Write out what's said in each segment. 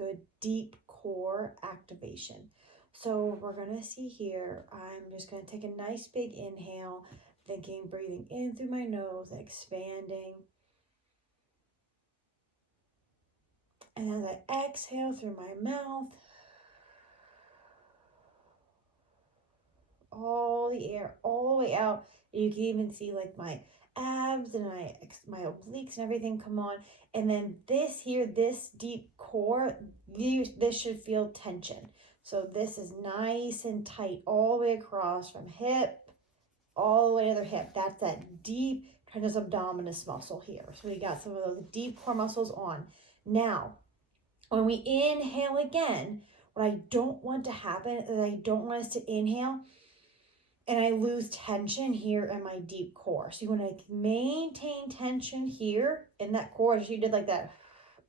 good deep core activation. So we're going to see here, I'm just going to take a nice big inhale, thinking, breathing in through my nose, expanding. And as I exhale through my mouth, all the air, all the way out. You can even see like my abs and my obliques and everything come on. And then this here, this deep core, this should feel tension. So this is nice and tight all the way across from hip all the way to the hip. That's that deep transverse abdominis muscle here. So we got some of those deep core muscles on. Now, when we inhale again, what I don't want to happen is I don't want us to inhale and I lose tension here in my deep core. So you want to maintain tension here in that core. As you did like that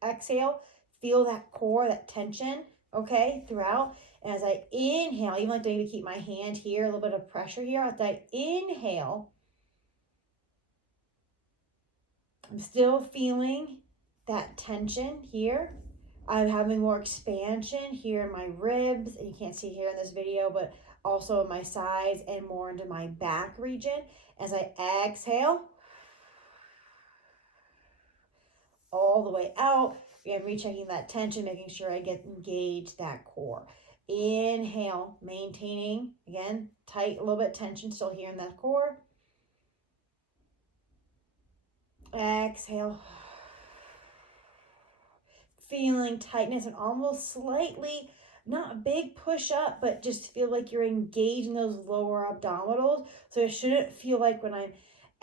exhale, feel that core, that tension, okay, throughout. And as I inhale, even like to maybe keep my hand here, a little bit of pressure here. As I inhale, I'm still feeling that tension here. I'm having more expansion here in my ribs, and you can't see here in this video, but also in my sides and more into my back region. As I exhale, all the way out, again, rechecking that tension, making sure I get engaged that core. Inhale, maintaining, again, tight, a little bit tension still here in that core. Exhale. Feeling tightness and almost slightly, not a big push up, but just feel like you're engaging those lower abdominals. So it shouldn't feel like when I'm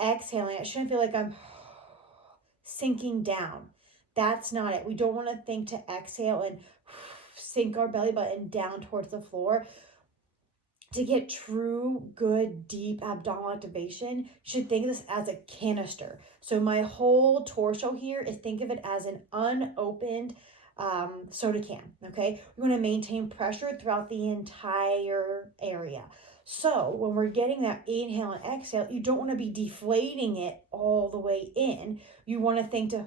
exhaling, it shouldn't feel like I'm sinking down. That's not it. We don't want to think to exhale and sink our belly button down towards the floor. To get true, good, deep abdominal activation, you should think of this as a canister. So my whole torso here is, think of it as an unopened soda can, okay? We want to maintain pressure throughout the entire area. So when we're getting that inhale and exhale, you don't want to be deflating it all the way in. You want to think to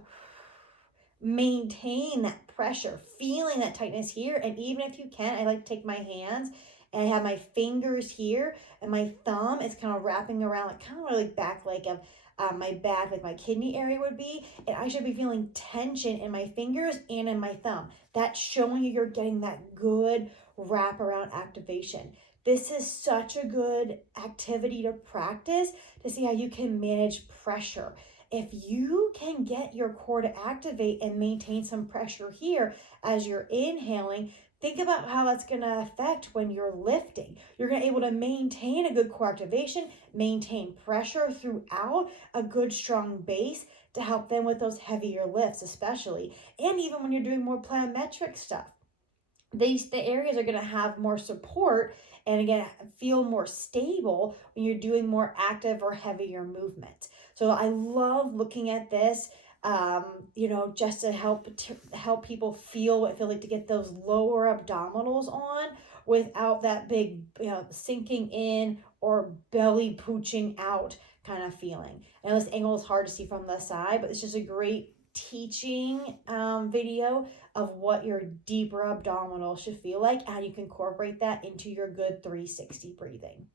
maintain that pressure, feeling that tightness here. And even if you can, I like to take my hands and I have my fingers here and my thumb is kind of wrapping around, like kind of like back leg of my back, like my kidney area would be. And I should be feeling tension in my fingers and in my thumb. That's showing you're getting that good wraparound activation. This is such a good activity to practice to see how you can manage pressure. If you can get your core to activate and maintain some pressure here as you're inhaling, think about how that's going to affect when you're lifting. You're going to be able to maintain a good core activation, maintain pressure throughout, a good strong base to help them with those heavier lifts especially. And even when you're doing more plyometric stuff, the areas are going to have more support and again feel more stable when you're doing more active or heavier movements. So I love looking at this, just to help people feel what it feels like to get those lower abdominals on without that big sinking in or belly pooching out kind of feeling. And this angle is hard to see from the side, but it's just a great teaching video of what your deeper abdominal should feel like, and you can incorporate that into your good 360 breathing.